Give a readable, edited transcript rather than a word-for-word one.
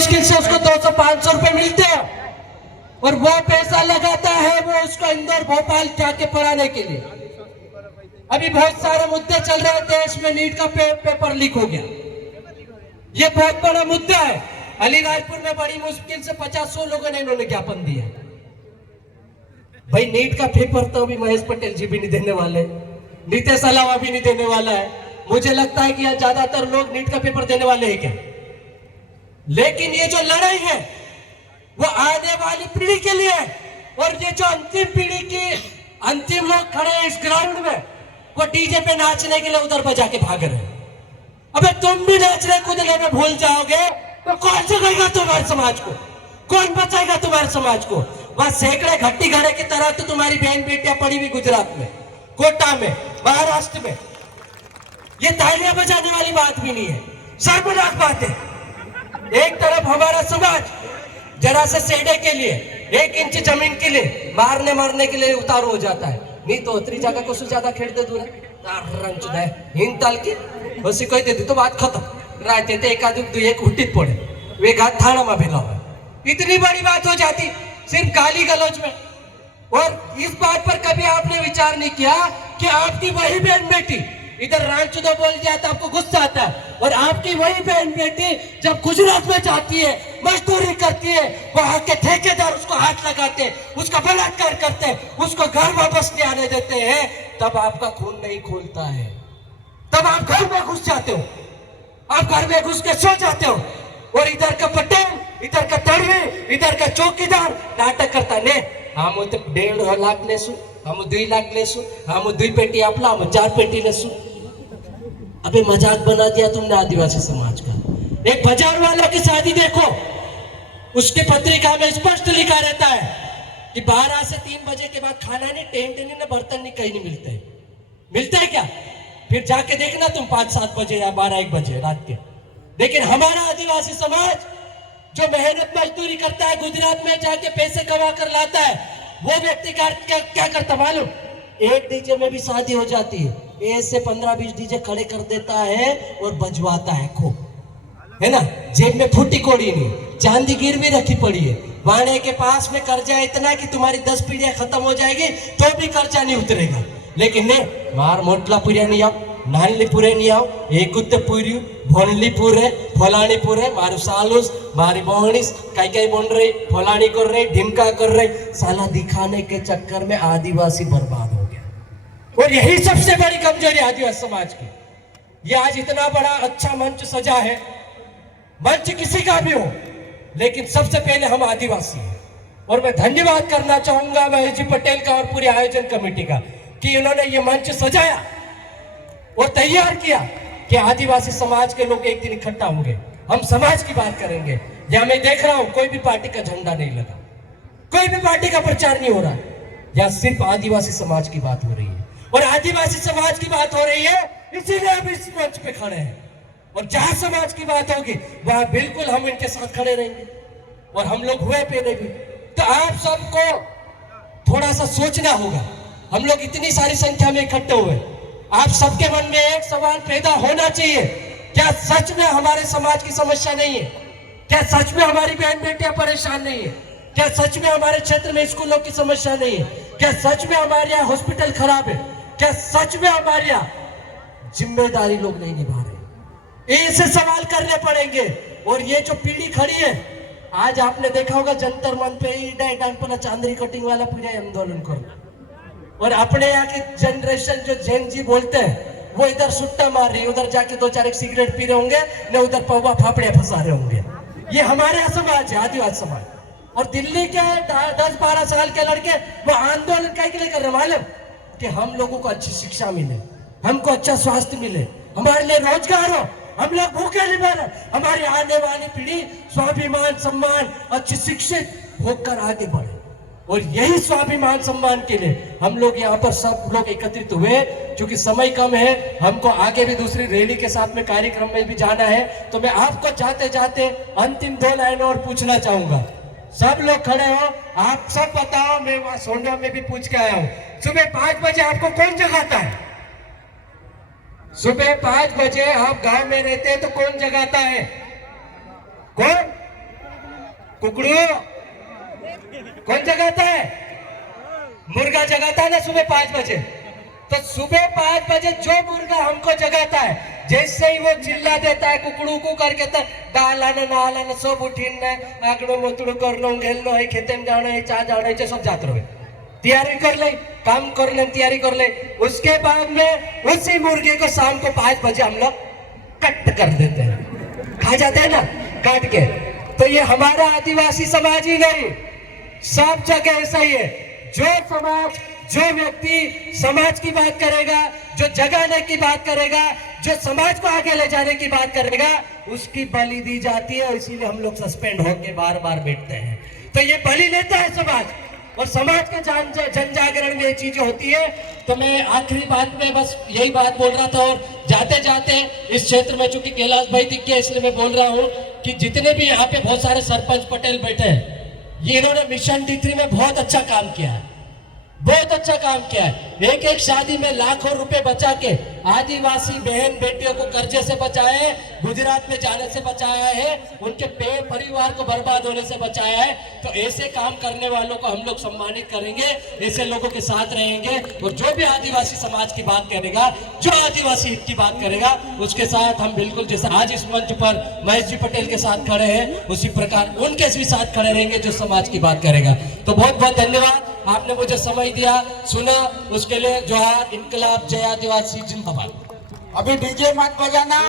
मुश्किल से उसको 200-500 रुपए मिलते हैं और वो पैसा लगाता है वो उसको इंदौर भोपाल जाके पढ़ाने के लिए। अभी बहुत सारे मुद्दे चल रहे हैं देश में, नीट का पेपर लीक हो गया, ये बहुत बड़ा मुद्दा है। अलीराजपुर में बड़ी मुश्किल से 50-100 लोगों ने इन्होंने ज्ञापन दिया। भाई नीट का पेपर तो अभी महेश पटेल जी भी नहीं देने वाले, नीतीश अलावा भी नहीं देने वाला है। मुझे लगता है कि यहाँ ज्यादातर लोग नीट का पेपर देने वाले हैं क्या? लेकिन ये जो लड़ाई है वो आने वाली पीढ़ी के लिए है। और ये जो अंतिम पीढ़ी की अंतिम लोग खड़े हैं इस ग्राउंड में, वो डीजे पे नाचने के लिए उधर बजा के भाग रहे हैं। अबे तुम भी नाचने कूदने में भूल जाओगे तो कौन जगाएगा तुम्हारे समाज को? कौन बचाएगा तुम्हारे समाज को? वहां सैकड़े घट्टी घड़े की तरह तो तुम्हारी बहन बेटियां पड़ी हुई गुजरात में, कोटा में, महाराष्ट्र में। ये तालियां बजाने वाली बात भी नहीं है, शर्मनाक बात है। एक तरफ हमारा समाज जरा से सेडे के लिए 1 इंच जमीन के लिए मारने मारने के लिए उतारू हो जाता है। नहीं तो उतरी जगह को ज्यादा खेड़ दे दूर हिंद ताल की बसी कही दे दी तो बात खत्म। राते थे एक उठित पड़े वे घात थाना में भेला हुआ, इतनी बड़ी बात हो जाती सिर्फ गाली गलौज में। और इस बात पर कभी आपने विचार नहीं किया कि आपकी वही बहन बेटी इधर रामचुदा बोल दिया तो आपको गुस्सा आता है, और आपकी वही बहन बेटी जब गुजरात में जाती है, मजदूरी करती है, वहां के ठेकेदार उसको हाथ लगाते हैं, उसका बलात्कार करते हैं, उसको घर वापस नहीं आने देते हैं, तब आपका खून नहीं खोलता है। तब आप घर में घुस जाते हो, आप घर में घुस के सो जाते हो। और इधर का पटेल, इधर का तड़वी, इधर का चौकीदार नाटक करता ने हम 1.5 लाख लेसु, हम 2 लाख लेसु, हम 2 पेटी आपला, हम 4 पेटी लेसु। अबे मजाक बना दिया तुमने आदिवासी समाज का। एक बाजार वाला की शादी देखो, उसके पत्रिका में स्पष्ट लिखा रहता है कि 12 से 3 बजे के बाद खाना नहीं, टेंट नहीं, ना बर्तन नहीं, कहीं नहीं मिलते है। मिलता है क्या? फिर जाके देखना तुम 5-7 बजे या 12-1 बजे रात के। लेकिन हमारा आदिवासी समाज जो मेहनत मजदूरी करता है, गुजरात में जाके पैसे कमा कर लाता है, वो व्यक्ति क्या करता मालूम? एक डीजे में भी शादी हो जाती है, ऐसे 15-20 डीजे खड़े कर देता है और बजवाता है खूब, है ना। जेब में फूटी कोड़ी नहीं, चांदी गिरवी रखी पड़ी है। वाणे के पास में कर्जा इतना कि तुम्हारी 10 पीढ़ियां खत्म हो जाएगी तो भी कर्जा नहीं उतरेगा। लेकिन ने मार मोटला पुरिया नहीं आओ, नानली पूरे नहीं आओ, एक पूरी भोनली पूरे, फलानी पूरे, मारू सालूस, मारी बोहनीस, कई बोल रही, फलानी कर रही, ढिमका कर रही। साला दिखाने के चक्कर में आदिवासी बर्बाद हो गया। और यही सबसे बड़ी कमजोरी आदिवासी समाज की। ये आज इतना बड़ा अच्छा मंच सजा है, मंच किसी का भी हो, लेकिन सबसे पहले हम आदिवासी हैं। और मैं धन्यवाद करना चाहूंगा महेश जी पटेल का और पूरी आयोजन कमेटी का कि उन्होंने ये मंच सजाया और तैयार किया कि आदिवासी समाज के लोग एक दिन इकट्ठा होंगे, हम समाज की बात करेंगे। या मैं देख रहा हूं कोई भी पार्टी का झंडा नहीं लगा, कोई भी पार्टी का प्रचार नहीं हो रहा, या सिर्फ आदिवासी समाज की बात हो रही है। और आदिवासी समाज की बात हो रही है इसीलिए हम इस मंच पे खड़े हैं। और जहां समाज की बात होगी वहां बिल्कुल हम इनके साथ खड़े रहेंगे। और हम लोग हुए पहले भी, तो आप सबको थोड़ा सा सोचना होगा। हम लोग इतनी सारी संख्या में इकट्ठे हुए, आप सबके मन में एक सवाल पैदा होना चाहिए, क्या सच में हमारे समाज की समस्या नहीं है? क्या सच में हमारी बहन बेटियां परेशान नहीं है? क्या सच में हमारे क्षेत्र में स्कूलों की समस्या नहीं है? क्या सच में हमारे यहाँ हॉस्पिटल खराब है? क्या सच में हमारे यहाँ जिम्मेदारी लोग नहीं निभा रहे? ऐसे सवाल करने पड़ेंगे। और ये जो पीढ़ी खड़ी है, आज आपने देखा होगा जंतर मंतर पे चांदरी कटिंग वाला पूरा आंदोलन करना, और अपने यहाँ की जनरेशन जो जैन जी बोलते हैं वो इधर सुट्टा मार रही है, उधर जाके 2-4 एक सिगरेट पी रहे होंगे, न उधर पौवा फाफड़े फंसा रहे होंगे। ये हमारे समाज है, आदिवासी समाज। और दिल्ली के 10-12 साल के लड़के वो आंदोलन के लिए कर रहे मालूम कि हम लोगों को अच्छी शिक्षा मिले, हमको अच्छा स्वास्थ्य मिले, हमारे लिए रोजगार हो, हम लोग भूखे नहीं मरे, हमारी आने वाली पीढ़ी स्वाभिमान सम्मान अच्छी शिक्षित होकर आगे बढ़े। और यही स्वाभिमान सम्मान के लिए हम लोग यहाँ पर सब लोग एकत्रित हुए। क्योंकि समय कम है, हमको आगे भी दूसरी रैली के साथ में कार्यक्रम में भी जाना है, तो मैं आपको जाते जाते अंतिम 2 लाइनें और पूछना चाहूंगा। सब लोग खड़े हो, आप सब बताओ, मैं वहां सोंडा में भी पूछ के आया हूँ, सुबह 5 बजे आपको कौन जगाता है? सुबह 5 बजे आप गांव में रहते हैं तो कौन जगाता है? कौन? कुकड़ू कौन जगाता है? मुर्गा जगाता है ना सुबह 5 बजे। तो सुबह 5 बजे जो मुर्गा हमको जगाता है, जैसे ही वो चिल्ला देता है कुकड़ू को करके तो डालाना नालाना सब उठीन आकड़ो मोतड़ो कर लो घेलनो है खेते में जाना है चा जाना है सब जात रहे तैयारी कर ले काम कर ले तैयारी कर ले। उसके बाद में उसी मुर्गे को शाम को 5 बजे हम लोग कट कर देते हैं, खा जाते हैं ना काट के। तो ये हमारा आदिवासी समाज ही नहीं, सब जगह ऐसा ही है। जो समाज जो व्यक्ति समाज की बात करेगा, जो जगाने की बात करेगा, जो समाज को आगे ले जाने की बात करेगा, उसकी बलि दी जाती है। इसीलिए हम लोग सस्पेंड होके बार बार बैठते हैं। तो ये बलि लेता है समाज, और समाज के जन जागरण में ये चीजें होती है। तो मैं आखिरी बात में बस यही बात बोल रहा था, और जाते जाते इस क्षेत्र में चूंकि कैलाश भाई दिख गया इसलिए मैं बोल रहा हूँ कि जितने भी यहाँ पे बहुत सारे सरपंच पटेल बैठे हैं, ये इन्होंने मिशन D3 में बहुत अच्छा काम किया है, बहुत अच्छा काम किया है। एक एक शादी में लाखों रुपए बचा के आदिवासी बहन बेटियों को कर्जे से बचाया है, गुजरात में जाने से बचाया है, उनके परिवार को बर्बाद होने से बचाया है। तो ऐसे काम करने वालों को हम लोग सम्मानित करेंगे, ऐसे लोगों के साथ रहेंगे। और जो भी आदिवासी समाज की बात करेगा, जो आदिवासी हित की बात करेगा, उसके साथ हम बिल्कुल जैसे आज इस मंच पर महेश जी पटेल के साथ खड़े हैं, उसी प्रकार उनके भी साथ खड़े रहेंगे जो समाज की बात करेगा। तो बहुत बहुत धन्यवाद, आपने मुझे समय दिया, सुना, उसके लिए जोहार। इनकलाब जय आदिवासी जिंदाबाद। अभी डीजे मत बजाना।